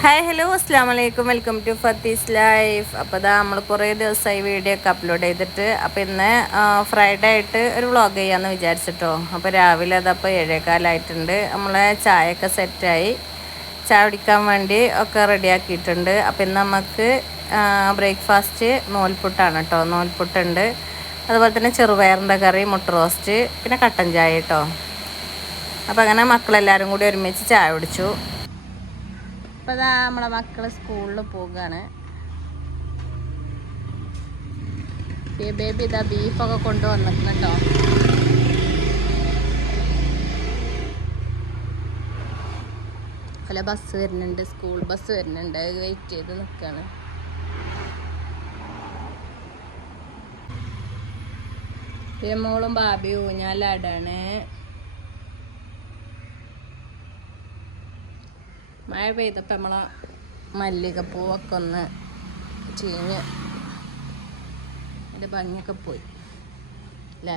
Hi hello അസ്സാം വലൈക്കും welcome to ഫത്തീസ് life അപ്പോൾ ഇതാ നമ്മൾ കുറേ ദിവസമായി വീഡിയോ ഒക്കെ അപ്ലോഡ് ചെയ്തിട്ട്. അപ്പോൾ ഇന്ന് ഫ്രൈഡേ ആയിട്ട് ഒരു വ്ളോഗ് ചെയ്യാമെന്ന് വിചാരിച്ചിട്ടോ. അപ്പോൾ രാവിലെ അതപ്പോൾ ഏഴേക്കാലായിട്ടുണ്ട് നമ്മളെ ചായയൊക്കെ സെറ്റായി ചായ കുടിക്കാൻ വേണ്ടി ഒക്കെ റെഡിയാക്കിയിട്ടുണ്ട് അപ്പോൾ ഇന്ന് നമുക്ക് ബ്രേക്ക്ഫാസ്റ്റ് നൂൽപുട്ടാണ് കേട്ടോ നൂൽപുട്ടുണ്ട്. അതുപോലെ തന്നെ ചെറുപയറിന്റെ കറി മുട്ട റോസ്റ്റ് പിന്നെ കട്ടൻ ചായ കേട്ടോ അപ്പോൾ അങ്ങനെ മക്കളെല്ലാവരും കൂടി ഒരുമിച്ച് ചായ കുടിച്ചു. ഇപ്പൊ ദാ നമ്മളെ മക്കൾ സ്കൂളിൽ പോവുകയാണ് ബേബി ഇതാ ബീഫൊക്കെ കേട്ടോ അല്ല ബസ് വരുന്നുണ്ട് സ്കൂൾ ബസ് വരുന്നുണ്ട്. വെയിറ്റ് ചെയ്ത് നിൽക്കുകയാണ് മോളും ബാബി ഊഞ്ഞാലാടാണ്. മഴ പെയ്തപ്പോൾ നമ്മളെ മല്ലികപ്പൂവൊക്കെ ഒന്ന് ചീഞ്ഞ് അതിന്റെ ഭംഗിയൊക്കെ പോയി. അല്ലേ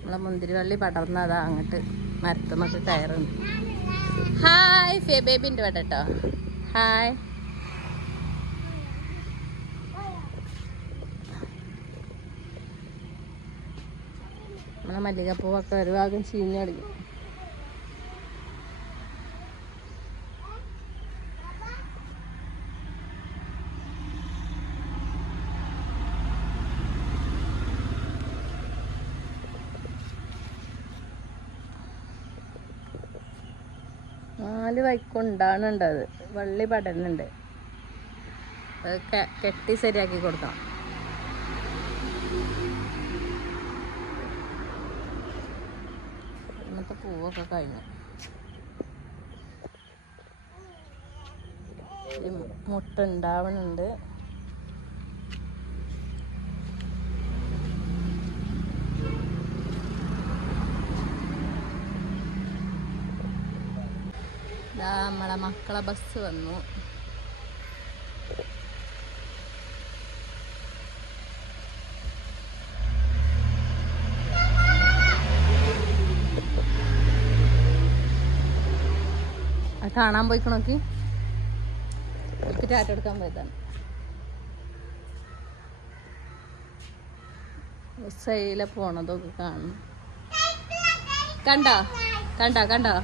നമ്മളെ മുന്തിരിവള്ളി പടർന്നതാ അങ്ങോട്ട് മരത്തുമൊക്കെ കയറുന്നു. ഹായ് ഫേ ബേബിന്റെ ഇവിടെ കേട്ടോ ഹായ്. നമ്മളെ മല്ലികപ്പൂവൊക്കെ ഒരു ഭാഗം ചീഞ്ഞ് നാല് വൈക്കുണ്ടാണുണ്ട് അത്. വള്ളി പടലുണ്ട് അത് കെട്ടി ശരിയാക്കി കൊടുക്കാം ഇന്നത്തെ പൂവൊക്കെ കഴിഞ്ഞു. മുട്ട ഉണ്ടാവണുണ്ട്. ദാ നമ്മളെ മക്കളെ ബസ് വന്നു. കാണാൻ പോയിക്കണോക്കി എനിക്ക് ടാറ്റ എടുക്കാൻ പോയതാണ്. ബസ്സയിലെ പോണതൊക്കെ കാണുന്നു കണ്ടോ? കണ്ടോ? കണ്ടോ?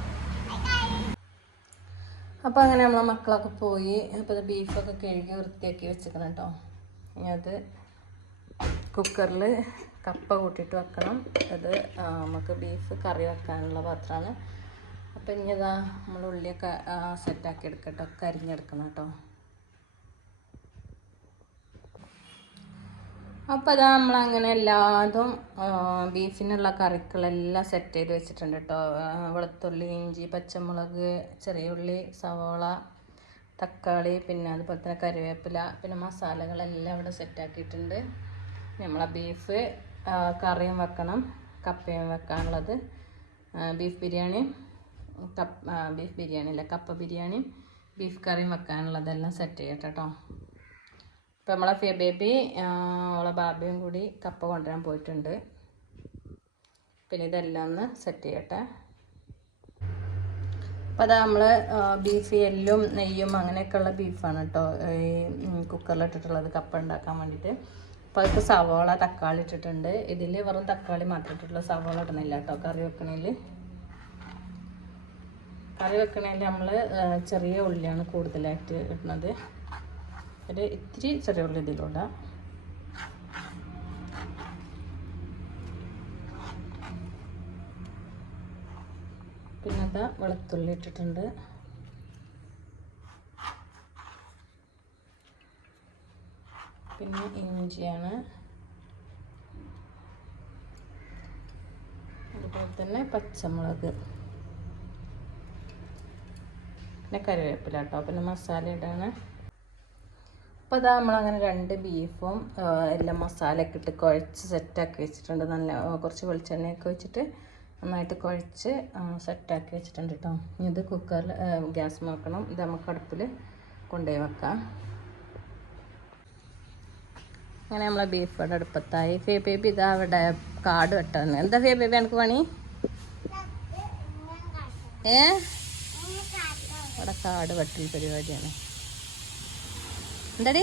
അപ്പോൾ അങ്ങനെ നമ്മളെ മക്കളൊക്കെ പോയി. അപ്പോൾ ഇത് ബീഫൊക്കെ കഴുകി വൃത്തിയാക്കി വെച്ചേക്കണം കേട്ടോ ഇനി അത് കുക്കറിൽ കപ്പ കൂട്ടിയിട്ട് വെക്കണം. അത് നമുക്ക് ബീഫ് കറി വെക്കാനുള്ള പാത്രമാണ്. അപ്പോൾ ഇനി ഇതാ നമ്മൾ ഉള്ളിയൊക്കെ സെറ്റാക്കി എടുക്കട്ടോ. കരിഞ്ഞെടുക്കണം കേട്ടോ അപ്പോൾ അതാ നമ്മളങ്ങനെ എല്ലാതും ബീഫിനുള്ള കറികളെല്ലാം സെറ്റ് ചെയ്ത് വെച്ചിട്ടുണ്ട് കേട്ടോ വെളുത്തുള്ളി ഇഞ്ചി പച്ചമുളക് ചെറിയ ഉള്ളി സവോള തക്കാളി പിന്നെ അതുപോലെ തന്നെ കറിവേപ്പില പിന്നെ മസാലകളെല്ലാം ഇവിടെ സെറ്റാക്കിയിട്ടുണ്ട് നമ്മളെ ബീഫ് കറിയും വെക്കണം കപ്പയും വെക്കാനുള്ളത്. ബീഫ് ബിരിയാണി കപ്പ ബീഫ് ബിരിയാണി അല്ല കപ്പ ബിരിയാണിയും ബീഫ് കറിയും വെക്കാനുള്ളതെല്ലാം സെറ്റ് ചെയ്യട്ടെ കേട്ടോ ഇപ്പം നമ്മളെ ഫിയ ബേബി ഓളെ ബാബയും കൂടി കപ്പ കൊണ്ടുവരാൻ പോയിട്ടുണ്ട്. പിന്നെ ഇതെല്ലാം ഒന്ന് സെറ്റ് ചെയ്യട്ടെ. അപ്പോൾ അതാ നമ്മൾ ബീഫ് എല്ലും നെയ്യും അങ്ങനെയൊക്കെയുള്ള ബീഫാണ് കേട്ടോ ഈ കുക്കറിൽ കുക്കറിലിട്ടിട്ടുള്ളത് കപ്പ ഉണ്ടാക്കാൻ വേണ്ടിയിട്ട് അപ്പോൾ അതൊക്കെ സവോള തക്കാളി ഇട്ടിട്ടുണ്ട്. ഇതിൽ വെറും തക്കാളി മാത്രം ഇട്ടിട്ടുള്ള സവോള ഇടുന്നില്ല കേട്ടോ കറി വെക്കണേൽ കറി വെക്കണേൽ നമ്മൾ ചെറിയ ഉള്ളിയാണ് കൂടുതലായിട്ട് ഇടുന്നത്. ഒരു ഇത്തിരി ചെറിയ ഉള്ളി ഇതിലൂടെ പിന്നെ അതാ വെളുത്തുള്ളി ഇട്ടിട്ടുണ്ട്. പിന്നെ ഇഞ്ചിയാണ്. അതുപോലെ തന്നെ പച്ചമുളക്. പിന്നെ കറിവേപ്പില കേട്ടോ. പിന്നെ മസാല ഇടാണ്. അപ്പോൾ അതാ നമ്മളങ്ങനെ രണ്ട് ബീഫും എല്ലാം മസാലയൊക്കെ ഇട്ട് കുഴച്ച് സെറ്റാക്കി വെച്ചിട്ടുണ്ട്. നല്ല കുറച്ച് വെളിച്ചെണ്ണയൊക്കെ വെച്ചിട്ട് നന്നായിട്ട് കുഴച്ച് സെറ്റാക്കി വെച്ചിട്ടുണ്ട് കേട്ടോ ഇത് കുക്കറിൽ ഗ്യാസ് നോക്കണം ഇത് നമുക്ക് അടുപ്പിൽ കൊണ്ടുപോയി വെക്കാം. അങ്ങനെ നമ്മളെ ബീഫ് ഇവിടെ അടുപ്പത്തായി. ഫേ ബേബി ഇതാ അവിടെ കാട് വെട്ടാന്ന് എന്താ ഫേ ബേബി എനിക്ക് പണി? ഏ? ഇവിടെ കാട് വെട്ടൽ പരിപാടിയാണ്. എന്താടി.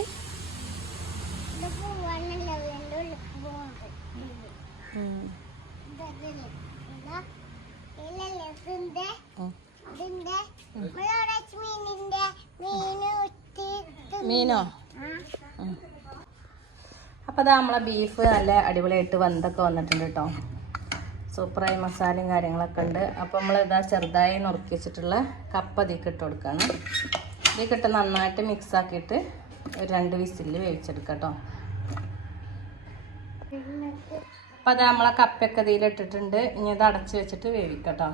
മീനോ? അപ്പൊ അതാ നമ്മളെ ബീഫ് നല്ല അടിപൊളിയായിട്ട് വന്തൊക്കെ വന്നിട്ടുണ്ട് കേട്ടോ സൂപ്പറായി മസാലയും കാര്യങ്ങളൊക്കെ ഉണ്ട്. അപ്പോൾ നമ്മൾ ഇതാ ചെറുതായി നുറുക്കി വെച്ചിട്ടുള്ള കപ്പ ഇതിൽ ഇട്ട് കൊടുക്കുകയാണ് കിട്ട് ഇട്ട് നന്നായിട്ട് മിക്സ് ആക്കിയിട്ട് ഒരു രണ്ട് വിസിലിൽ വേവിച്ചെടുക്കാം കേട്ടോ അപ്പോൾ അത് നമ്മളെ കപ്പയൊക്കെ ഇതിലിട്ടിട്ടുണ്ട് ഇനി ഇത് അടച്ച് വെച്ചിട്ട് വേവിക്കട്ടോ കേട്ടോ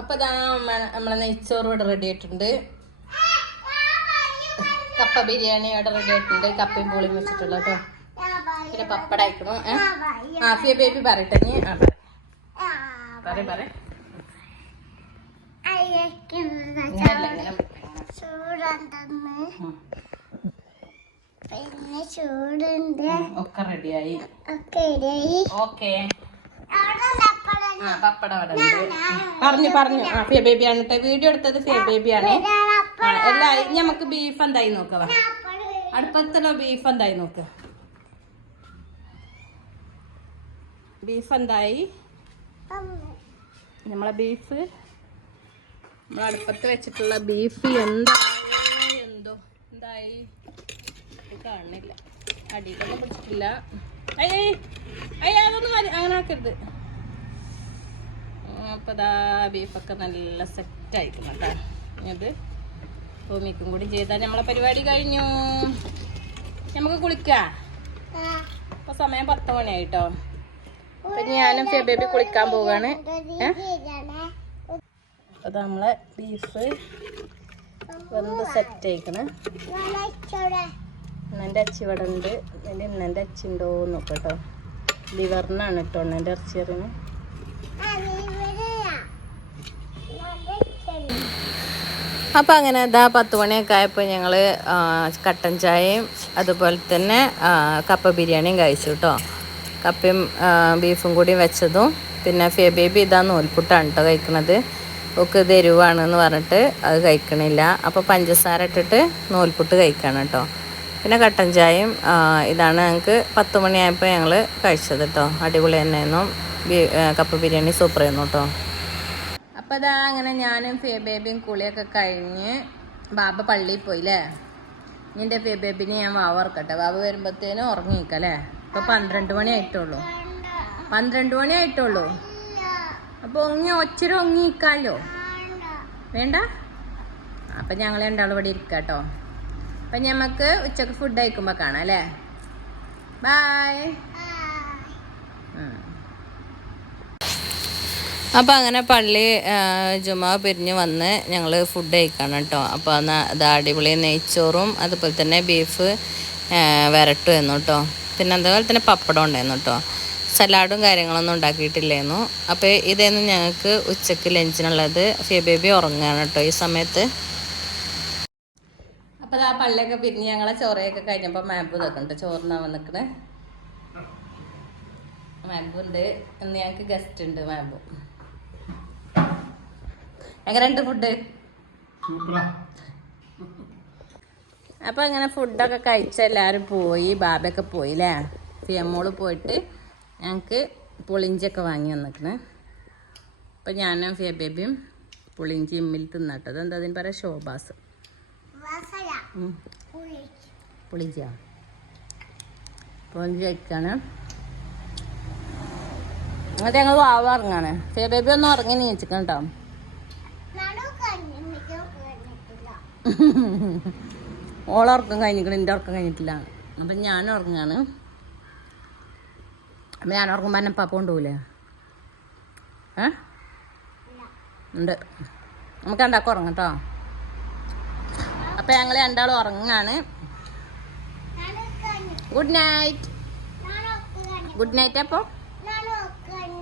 അപ്പോൾ ഇതാ നമ്മളെ നെയ്ച്ചോറ് ഇവിടെ റെഡി ആയിട്ടുണ്ട്. കപ്പ ബിരിയാണി ഇവിടെ റെഡി ആയിട്ടുണ്ട്. കപ്പയും പൂളിയും വെച്ചിട്ടുള്ള കേട്ടോ പിന്നെ പപ്പട അയക്കണം? ഏ? ആ ബേബി പറയട്ടെ നീ ആ പറ പറ പറ ചൂടുണ്ടെന്ന്. പിന്നെ ചൂടുണ്ട്. ഒക്കെ റെഡിയായി. ഒക്കെ ഇടയി ഓക്കെ. പറഞ്ഞു പറഞ്ഞു. ആ ഫിയ ബേബിയാണ് കേട്ടോ വീഡിയോ എടുത്തത് ഫിയ ബേബി ആണ്. ആ എല്ലാ ഇനി നമുക്ക് ബീഫ് എന്തായി നോക്കവാ അടുപ്പത്തുള്ള ബീഫ് എന്തായി നോക്ക്. ബീഫ് എന്തായി? നമ്മളെ ബീഫ് നമ്മൾ അടുപ്പത്ത് വെച്ചിട്ടുള്ള ബീഫ് എന്തായി? എന്തോ എന്തായി? കാണുന്നില്ല അടിയിലൊന്നും പിടിച്ചിട്ടില്ല. അയ്യേ അയ്യ അതൊന്നും അങ്ങനെ ആക്കരുത്. അപ്പോൾ ഇതാ ബീഫൊക്കെ നല്ല സെറ്റ് ആയിരിക്കണം കേട്ടോ. ഇത് ഭൂമിക്കും കൂടി ചെയ്താൽ നമ്മളെ പരിപാടി കഴിഞ്ഞു. നമുക്ക് കുളിക്കാം. അപ്പോൾ സമയം പത്ത് മണിയായിട്ടോ. അപ്പൊ ഞാനും ഫെബേബി ബേബി കുളിക്കാൻ പോവാണ്. ഏ? അത് നമ്മളെ ബീഫ് വെന്ത് സെറ്റ് ആയിക്കണേ. ഇന്നെന്റെ അച്ചി ഇവിടെ ഉണ്ട്. എന്റെ ഇന്നെന്റെ അച്ചി ഉണ്ടോ കേട്ടോ ലിവറിനാണ് കേട്ടോ എണ്ണന്റെ ഇറച്ചി അറിയുന്നത് അപ്പോൾ അങ്ങനെ ഇതാ പത്ത് മണിയൊക്കെ ആയപ്പോൾ ഞങ്ങൾ കട്ടൻ ചായയും അതുപോലെ തന്നെ കപ്പ ബിരിയാണിയും കഴിച്ചു കേട്ടോ കപ്പയും ബീഫും കൂടി വെച്ചതും. പിന്നെ ഫേ ബേബി ഇതാ നൂൽപുട്ടാണ് കേട്ടോ കഴിക്കണത്. ഒക്കെ തരുവാണെന്ന് പറഞ്ഞിട്ട് അത് കഴിക്കണില്ല. അപ്പോൾ പഞ്ചസാര ഇട്ടിട്ട് നൂൽപുട്ട് കഴിക്കണം കേട്ടോ. പിന്നെ കട്ടൻ ചായയും ഇതാണ് ഞങ്ങൾക്ക് പത്ത് മണിയായപ്പോൾ ഞങ്ങൾ കഴിച്ചത് കേട്ടോ. അടിപൊളി തന്നെയായിരുന്നു. കപ്പ് ബിരിയാണി സൂപ്പർ ആയിരുന്നു കേട്ടോ. അപ്പോൾ അതാ അങ്ങനെ ഞാനും ഫേ ബേബിയും കുളിയൊക്കെ കഴിഞ്ഞ് ബാബ പള്ളിയിൽ പോയില്ലേ? നിന്റെ ഫേ ബേബിനെ ഞാൻ വാവർക്കട്ടെ ബാബ വരുമ്പോഴത്തേനും ഉറങ്ങിക്കല്ലേ? ഇപ്പോൾ പന്ത്രണ്ട് മണി ആയിട്ടുള്ളൂ. പന്ത്രണ്ട് മണി ആയിട്ടുള്ളൂ. അപ്പോൾ ഒങ്ങി ഒച്ചിരി ഒങ്ങിക്കാലോ വേണ്ട? അപ്പം ഞങ്ങൾ രണ്ടാളും ഇവിടെ ഇരിക്കാം കേട്ടോ അപ്പം ഞമ്മക്ക് ഉച്ചയ്ക്ക് ഫുഡ് കഴിക്കുമ്പോൾ കാണാം അല്ലേ? ബായ് അപ്പോൾ അങ്ങനെ പള്ളി ജുമാ പിരിഞ്ഞ് വന്ന് ഞങ്ങൾ ഫുഡ് കഴിക്കണം കേട്ടോ അപ്പോൾ അത് അടിപൊളി നെയ്ച്ചോറും അതുപോലെ തന്നെ ബീഫ് വരട്ടും എന്നു കേട്ടോ പിന്നെ അതുപോലെ തന്നെ പപ്പടം ഉണ്ടായിരുന്നു കേട്ടോ സലാഡും കാര്യങ്ങളൊന്നും ഉണ്ടാക്കിയിട്ടില്ലായിരുന്നു അപ്പോൾ ഇതായിരുന്നു ഞങ്ങൾക്ക് ഉച്ചയ്ക്ക് ലഞ്ചിനുള്ളത് ഫിയ ബേബി ഉറങ്ങുകയാണ് കേട്ടോ ഈ സമയത്ത്. അപ്പോൾ ആ പള്ളിയൊക്കെ പിരിഞ്ഞ് ഞങ്ങളെ ചോറയൊക്കെ കഴിഞ്ഞപ്പോൾ മാപ്പ് നിൽക്കുന്നുണ്ട് ചോറിനാ വന്നിക്കണേ മാബു ഉണ്ട് ഇന്ന് ഞങ്ങൾക്ക് ഗസ്റ്റ് ഉണ്ട് മാബു എങ്ങനെയുണ്ട് ഫുഡ്? അപ്പൊ അങ്ങനെ ഫുഡൊക്കെ കഴിച്ച എല്ലാവരും പോയി ബാബയൊക്കെ പോയി അല്ലേ ഫിയമ്മോൾ പോയിട്ട് ഞങ്ങൾക്ക് പുളിഞ്ചൊക്കെ വാങ്ങി വന്നിക്കണേ. അപ്പം ഞാനും ഫിയ ബേബിയും പുളിഞ്ചി ഇമ്മിൽ തിന്നട്ടത് എന്താ അതിന് പറയാ? ശോഭാസ്. പുളിഞ്ചിയാ? പുളിഞ്ചി കഴിക്കാണ്. എന്നിട്ട് ഞങ്ങൾ വാവ ഇറങ്ങാണ് ഫിയ ബേബി ഒന്ന് ഉറങ്ങി നീച്ചിക്കണം കേട്ടോ. ഓളുറക്കം കഴിഞ്ഞിരിക്കണം എന്റെ ഉറക്കം കഴിഞ്ഞിട്ടില്ല. അപ്പം ഞാൻ ഉറങ്ങാണ്. അപ്പം ഞാൻ ഉറങ്ങുമ്പോൾ എന്നെ പാപ്പ ഏ? ഉണ്ട്. നമുക്ക് രണ്ടാക്കും ഉറങ്ങാം കേട്ടോ അപ്പം ഞങ്ങൾ രണ്ടാളും ഉറങ്ങാണ്. ഗുഡ് നൈറ്റ് ഗുഡ് നൈറ്റ് അപ്പോൾ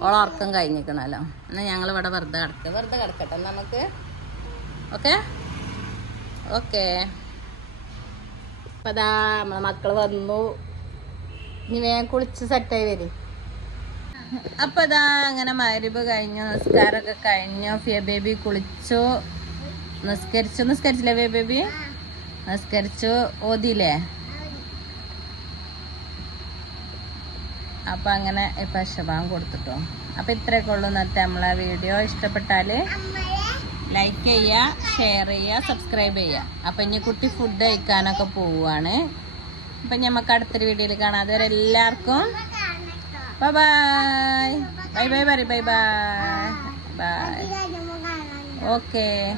ഓളെ ഉറക്കം കഴിഞ്ഞിരിക്കണമല്ലോ എന്നാൽ ഞങ്ങൾ ഇവിടെ വെറുതെ കിടക്കുക വെറുതെ കിടക്കട്ടെ നമുക്ക്. ഓക്കെ ഓക്കെ അപ്പം അതാ നമ്മളെ മക്കൾ വന്നു. ഇനി വേഗം കുളിച്ച് സെറ്റായി വരും. അപ്പൊ ഇതാ അങ്ങനെ മരുവ് കഴിഞ്ഞു നിസ്കാരമൊക്കെ കഴിഞ്ഞു. ഫിയ ബേബി കുളിച്ചു. നിസ്കരിച്ചു. നിസ്കരിച്ചില്ലേ ഫിയ ബേബി? നിസ്കരിച്ചു. ഓതിയില്ലേ? അപ്പൊ അങ്ങനെ ഇപ്പൊ ശബാം കൊടുത്തിട്ടോ. അപ്പൊ ഇത്രയൊക്കെ ഉള്ളൂ ഇന്നത്തെ നമ്മളെ വീഡിയോ. ഇഷ്ടപ്പെട്ടാൽ ലൈക്ക് ചെയ്യുക ഷെയർ ചെയ്യുക സബ്സ്ക്രൈബ് ചെയ്യുക അപ്പൊ ഇനി കുട്ടി ഫുഡ് കഴിക്കാനൊക്കെ പോവുകയാണ് അപ്പൊ നമുക്ക് അടുത്തൊരു വീഡിയോയിൽ കാണാം. അതുവരെ എല്ലാവർക്കും Bye-bye. Bye-bye, buddy. Bye-bye. Bye. Okay.